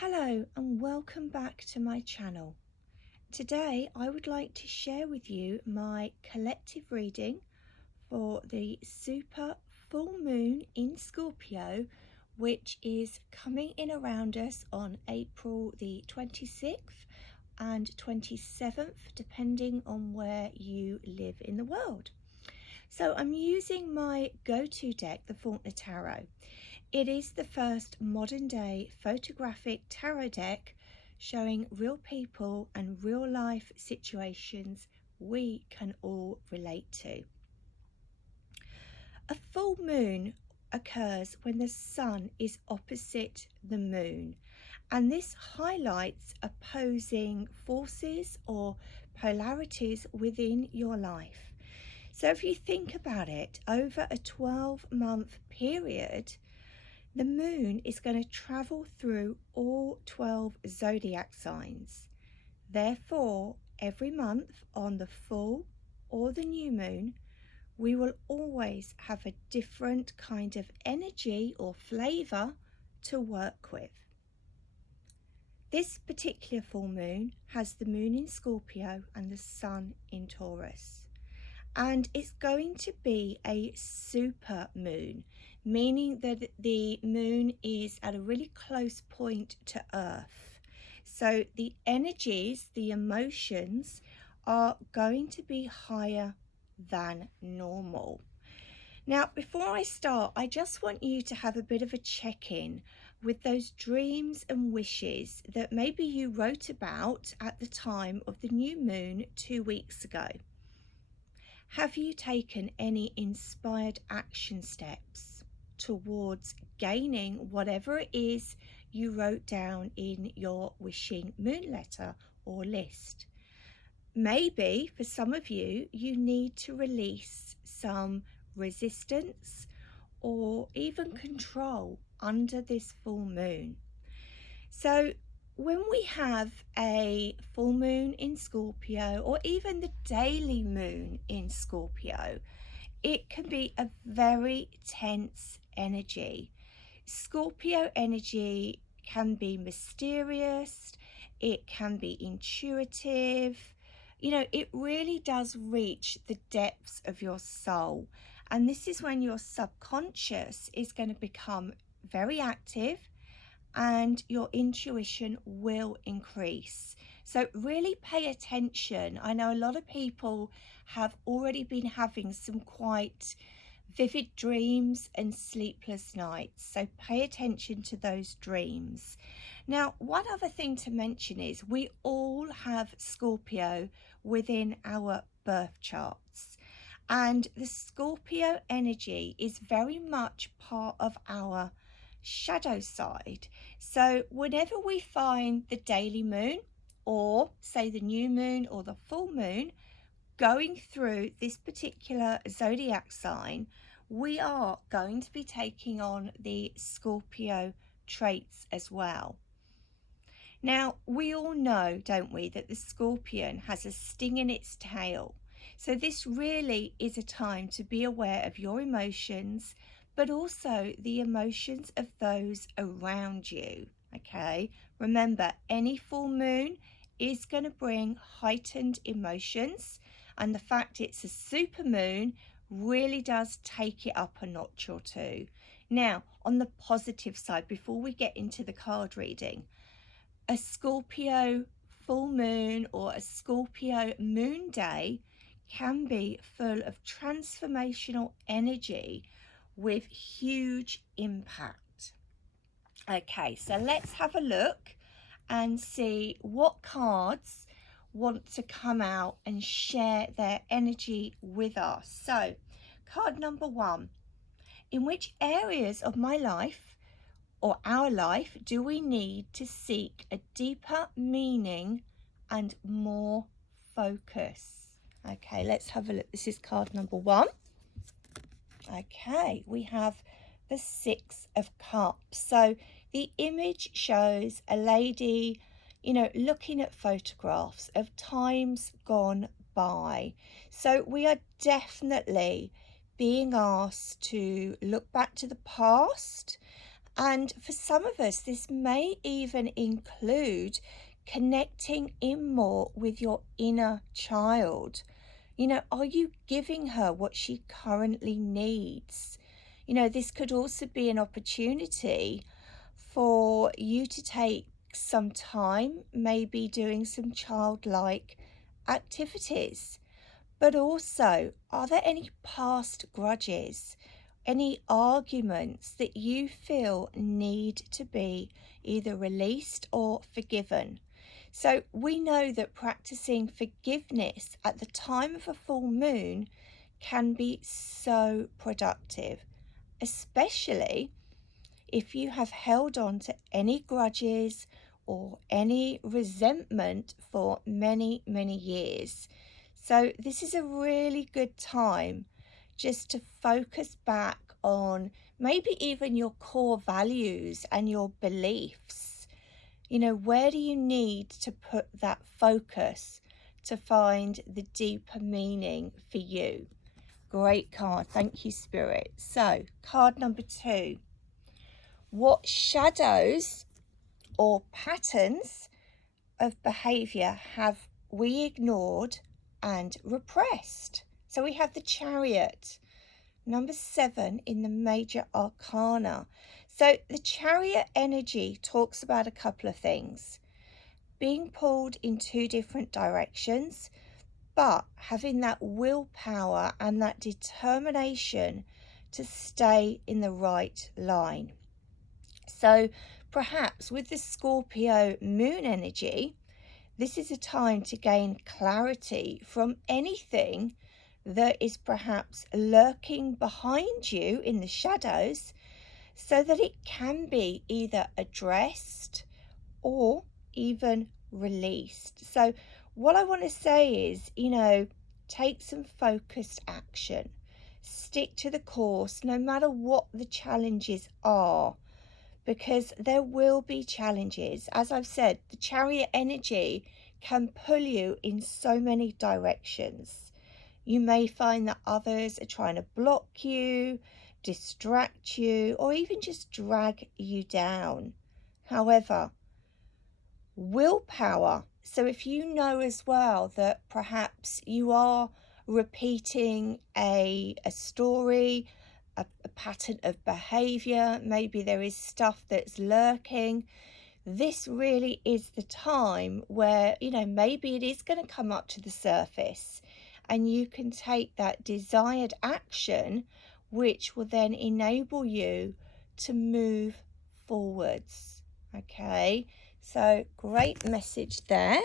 Hello and welcome back to my channel. Today I would like to share with you my collective reading for the super full moon in Scorpio, which is coming in around us on April the 26th and 27th, depending on where you live in the world. So I'm using my go-to deck, the Faulkner Tarot. It is the first modern day photographic tarot deck showing real people and real life situations we can all relate to. A full moon occurs when the sun is opposite the moon, and this highlights opposing forces or polarities within your life. So if you think about it, over a 12-month period, the moon is going to travel through all 12 zodiac signs. Therefore, every month on the full or the new moon, we will always have a different kind of energy or flavour to work with. This particular full moon has the moon in Scorpio and the sun in Taurus. And it's going to be a super moon, meaning that the moon is at a really close point to Earth. So the energies, the emotions are going to be higher than normal. Now, before I start, I just want you to have a bit of a check-in with those dreams and wishes that maybe you wrote about at the time of the new moon 2 weeks ago. Have you taken any inspired action steps towards gaining whatever it is you wrote down in your wishing moon letter or list? Maybe for some of you, you need to release some resistance or even control under this full moon. So when we have a full moon in Scorpio, or even the daily moon in Scorpio, it can be a very tense energy. Scorpio energy can be mysterious, it can be intuitive, it really does reach the depths of your soul. And this is when your subconscious is going to become very active and your intuition will increase. So really pay attention. I know a lot of people have already been having some quite vivid dreams and sleepless nights, so pay attention to those dreams. Now, one other thing to mention is we all have Scorpio within our birth charts, and the Scorpio energy is very much part of our shadow side. So whenever we find the daily moon, or say the new moon or the full moon, going through this particular zodiac sign, we are going to be taking on the Scorpio traits as well. Now, we all know, don't we, that the scorpion has a sting in its tail. So this really is a time to be aware of your emotions, but also the emotions of those around you, okay? Remember, any full moon is going to bring heightened emotions, and the fact it's a super moon really does take it up a notch or two. Now, on the positive side, before we get into the card reading, a Scorpio full moon or a Scorpio moon day can be full of transformational energy with huge impact. Okay, so let's have a look and see what cards want to come out and share their energy with us. So, card number 1. In which areas of my life or our life do we need to seek a deeper meaning and more focus? Okay, let's have a look. This is card number 1. Okay, we have the 6 of Cups. So the image shows a lady, looking at photographs of times gone by. So we are definitely being asked to look back to the past And for some of us, this may even include connecting in more with your inner child. Are you giving her what she currently needs? This could also be an opportunity for you to take some time, maybe doing some childlike activities. But also, are there any past grudges, any arguments that you feel need to be either released or forgiven? So we know that practicing forgiveness at the time of a full moon can be so productive, especially if you have held on to any grudges or any resentment for many, many years. So this is a really good time just to focus back on maybe even your core values and your beliefs. Where do you need to put that focus to find the deeper meaning for you? Great card. Thank you, Spirit. So, card number 2. What shadows or patterns of behavior have we ignored and repressed? So we have the Chariot, number 7 in the major arcana. So the Chariot energy talks about a couple of things: being pulled in 2 different directions, but having that willpower and that determination to stay in the right line. So perhaps with the Scorpio moon energy, this is a time to gain clarity from anything that is perhaps lurking behind you in the shadows, so that it can be either addressed or even released. So what I want to say is, take some focused action. Stick to the course no matter what the challenges are, because there will be challenges. As I've said, the Chariot energy can pull you in so many directions. You may find that others are trying to block you, distract you, or even just drag you down. However, willpower. So if you know as well that perhaps you are repeating a story, a pattern of behavior, maybe there is stuff that's lurking, this really is the time where, maybe it is going to come up to the surface, and you can take that desired action, which will then enable you to move forwards. Okay, so great message there.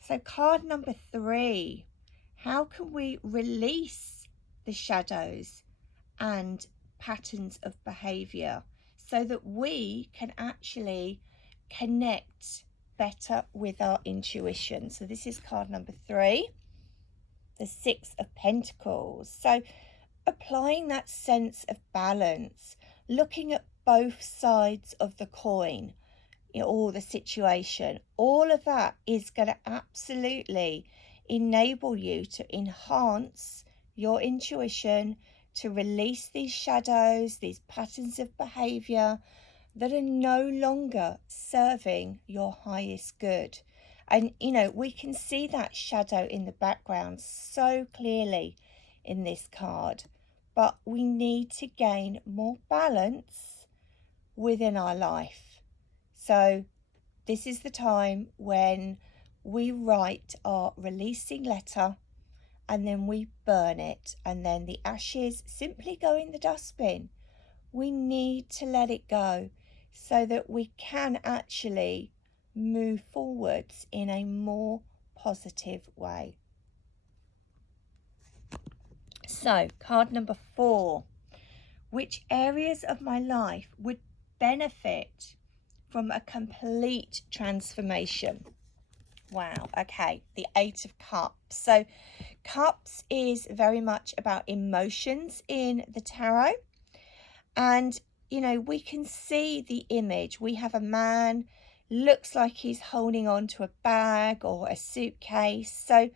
So card number 3, how can we release the shadows and patterns of behavior so that we can actually connect better with our intuition? So this is card number 3, the 6 of Pentacles. So applying that sense of balance, looking at both sides of the coin, or the situation, all of that is going to absolutely enable you to enhance your intuition, to release these shadows, these patterns of behavior that are no longer serving your highest good. And we can see that shadow in the background so clearly in this card, but we need to gain more balance within our life. So this is the time when we write our releasing letter, and then we burn it, and then the ashes simply go in the dustbin. We need to let it go so that we can actually move forwards in a more positive way. So card number 4, which areas of my life would benefit from a complete transformation? Wow, okay, the 8 of Cups. So Cups is very much about emotions in the tarot. And, we can see the image. We have a man, looks like he's holding on to a bag or a suitcase. So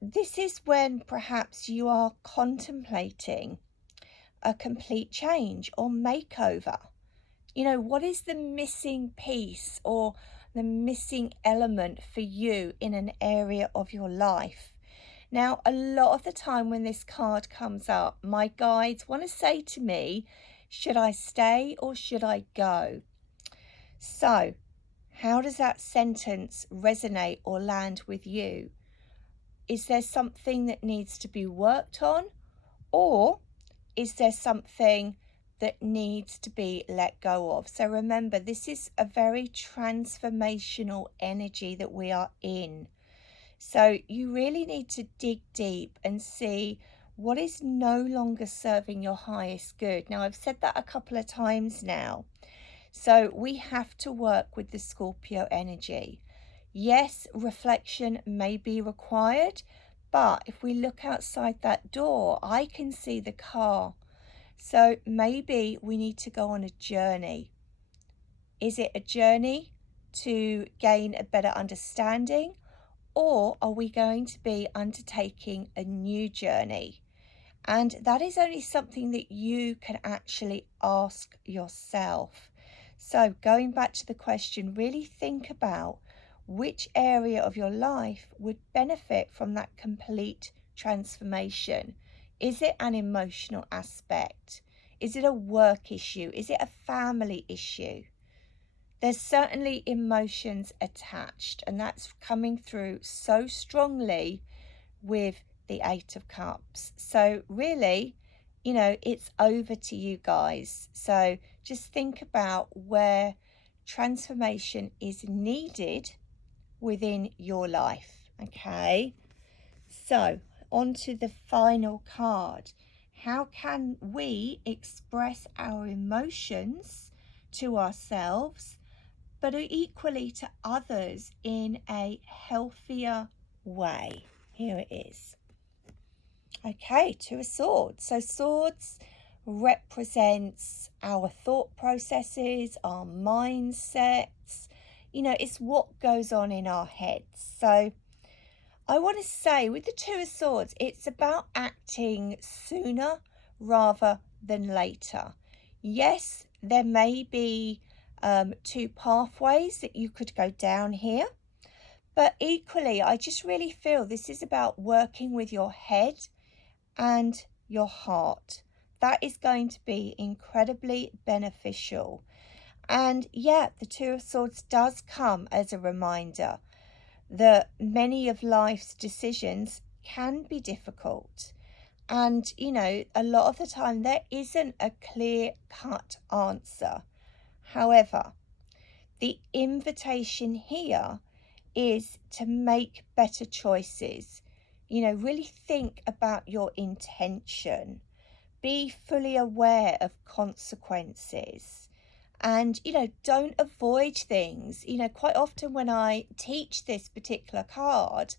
this is when perhaps you are contemplating a complete change or makeover? You know, what is the missing piece or the missing element for you in an area of your life? Now, a lot of the time when this card comes up, my guides want to say to me, should I stay or should I go? So, how does that sentence resonate or land with you? Is there something that needs to be worked on, or is there something that needs to be let go of? So remember, this is a very transformational energy that we are in. So you really need to dig deep and see what is no longer serving your highest good. Now, I've said that a couple of times now. So we have to work with the Scorpio energy. Yes, reflection may be required, but if we look outside that door, I can see the car. So maybe we need to go on a journey. Is it a journey to gain a better understanding, or are we going to be undertaking a new journey? And that is only something that you can actually ask yourself. So going back to the question, really think about which area of your life would benefit from that complete transformation. Is it an emotional aspect? Is it a work issue? Is it a family issue? There's certainly emotions attached, and that's coming through so strongly with the Eight of Cups. So really, you know, it's over to you guys. So just think about where transformation is needed within your life. Okay, so on to the final card. How can we express our emotions to ourselves, but equally to others in a healthier way? Here it is. Okay, Two of Swords. So swords represents our thought processes, our mindsets. You know, it's what goes on in our heads. So I want to say with the Two of Swords, it's about acting sooner rather than later. Yes, there may be two pathways that you could go down here. But equally, I just really feel this is about working with your head and your heart. That is going to be incredibly beneficial. And yeah, the Two of Swords does come as a reminder that many of life's decisions can be difficult. And, you know, a lot of the time there isn't a clear-cut answer. However, the invitation here is to make better choices. You know, really think about your intention. Be fully aware of consequences. And, you know, don't avoid things. You know, quite often when I teach this particular card,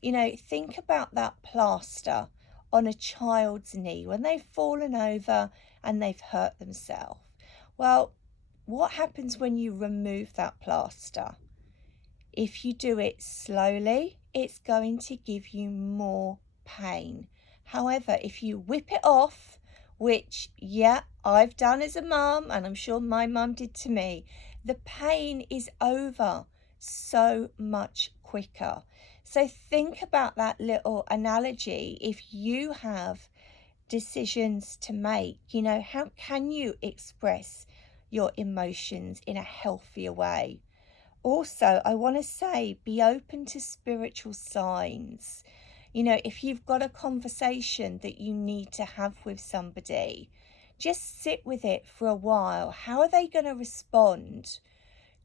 you know, think about that plaster on a child's knee when they've fallen over and they've hurt themselves. Well, what happens when you remove that plaster? If you do it slowly, it's going to give you more pain. However, if you whip it off, which, yeah, I've done as a mum, and I'm sure my mum did to me, the pain is over so much quicker. So think about that little analogy. If you have decisions to make, you know, how can you express your emotions in a healthier way? Also, I want to say, be open to spiritual signs. You know, if you've got a conversation that you need to have with somebody, just sit with it for a while. How are they going to respond?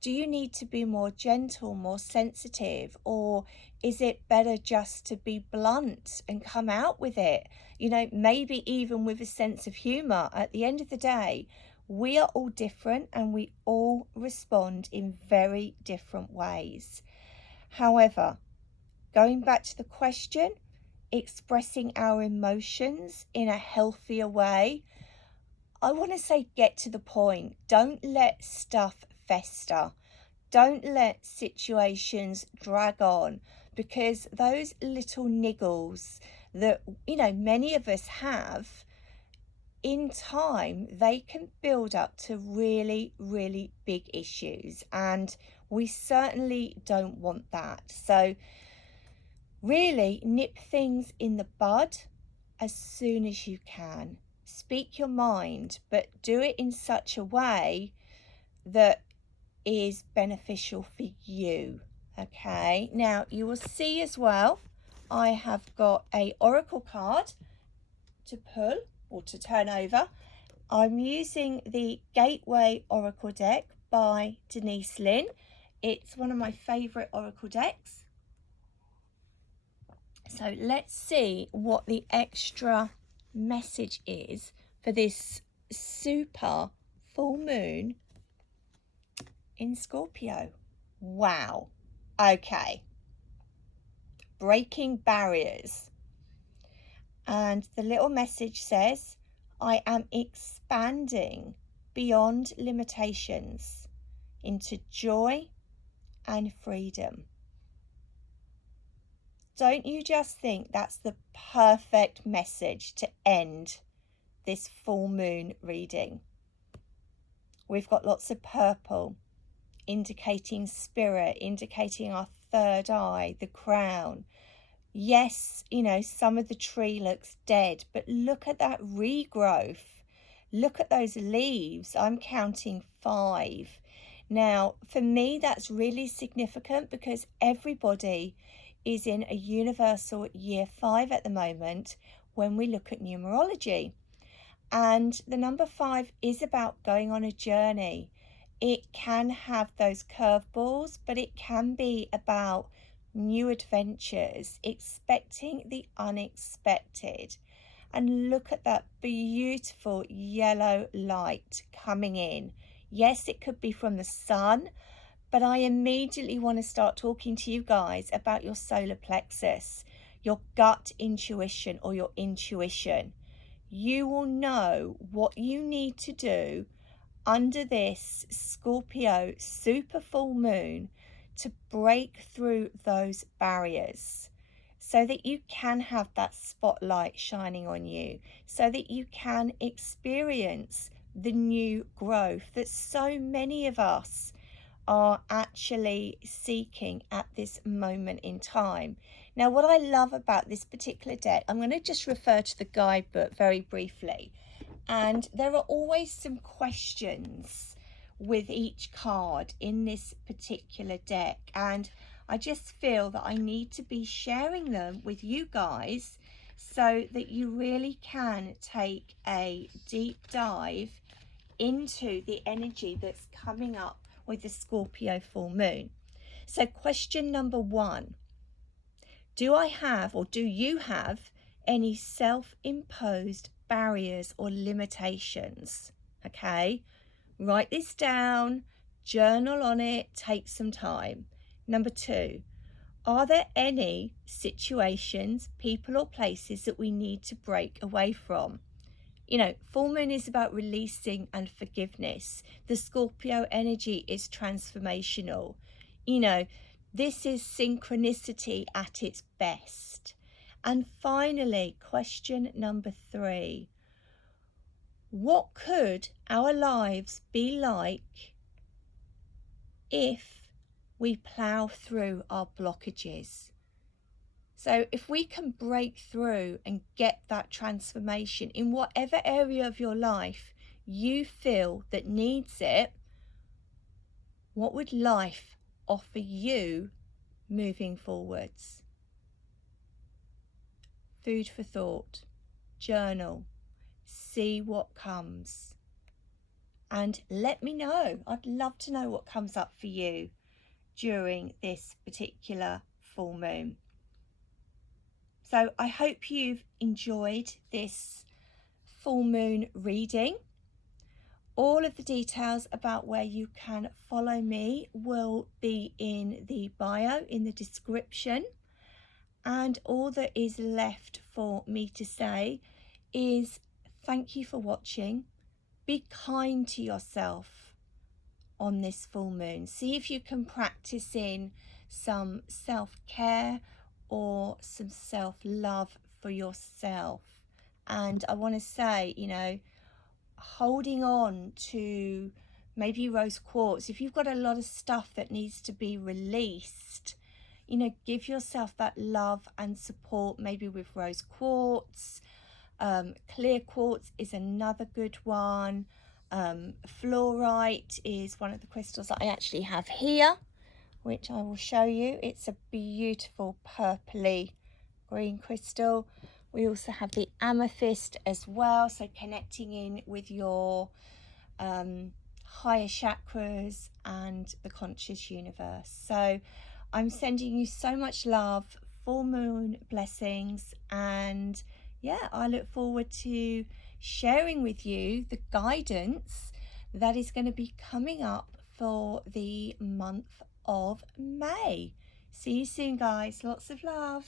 Do you need to be more gentle, more sensitive, or is it better just to be blunt and come out with it? You know, maybe even with a sense of humor. At the end of the day, we are all different and we all respond in very different ways. However, going back to the question, expressing our emotions in a healthier way, I want to say get to the point. Don't let stuff fester. Don't let situations drag on, because those little niggles that, you know, many of us have, in time they can build up to really, really big issues, and we certainly don't want that. So really nip things in the bud as soon as you can. Speak your mind, but do it in such a way that is beneficial for you. Okay, now you will see as well, I have got a oracle card to pull or to turn over. I'm using the Gateway Oracle deck by Denise Lynn. It's one of my favourite oracle decks. So let's see what the extra message is for this super full moon in Scorpio. Wow. Okay. Breaking barriers. And the little message says, I am expanding beyond limitations into joy and freedom. Don't you just think that's the perfect message to end this full moon reading? We've got lots of purple, indicating spirit, indicating our third eye, the crown. Yes, you know, some of the tree looks dead, but look at that regrowth. Look at those leaves. I'm counting 5. Now, for me, that's really significant because everybody is in a universal year 5 at the moment when we look at numerology. And the number 5 is about going on a journey. It can have those curveballs, but it can be about new adventures, expecting the unexpected. And look at that beautiful yellow light coming in. Yes, it could be from the sun, but I immediately want to start talking to you guys about your solar plexus, your gut intuition or your intuition. You will know what you need to do under this Scorpio super full moon to break through those barriers so that you can have that spotlight shining on you, so that you can experience the new growth that so many of us are actually seeking at this moment in time. Now, what I love about this particular deck, I'm going to just refer to the guidebook very briefly, and there are always some questions with each card in this particular deck, and I just feel that I need to be sharing them with you guys so that you really can take a deep dive into the energy that's coming up with the Scorpio full moon. So question number 1, do I have or do you have any self-imposed barriers or limitations? Okay, write this down, journal on it, take some time. Number 2, are there any situations, people or places that we need to break away from? You know, full moon is about releasing and forgiveness. The Scorpio energy is transformational. You know, this is synchronicity at its best. And finally, question number 3. What could our lives be like if we plow through our blockages? So if we can break through and get that transformation in whatever area of your life you feel that needs it, what would life offer you moving forwards? Food for thought, journal, see what comes, and let me know. I'd love to know what comes up for you during this particular full moon. So I hope you've enjoyed this full moon reading. All of the details about where you can follow me will be in the bio, in the description. And all that is left for me to say is thank you for watching. Be kind to yourself on this full moon. See if you can practice in some self-care or some self-love for yourself. And I want to say, you know, holding on to maybe rose quartz, if you've got a lot of stuff that needs to be released, you know, give yourself that love and support, maybe with rose quartz. Clear quartz is another good one. Fluorite is one of the crystals that I actually have here, which I will show you. It's a beautiful purpley green crystal. We also have the amethyst as well, so connecting in with your higher chakras and the conscious universe. So I'm sending you so much love, full moon blessings, and yeah, I look forward to sharing with you the guidance that is going to be coming up for the month of May. See you soon, guys. Lots of love.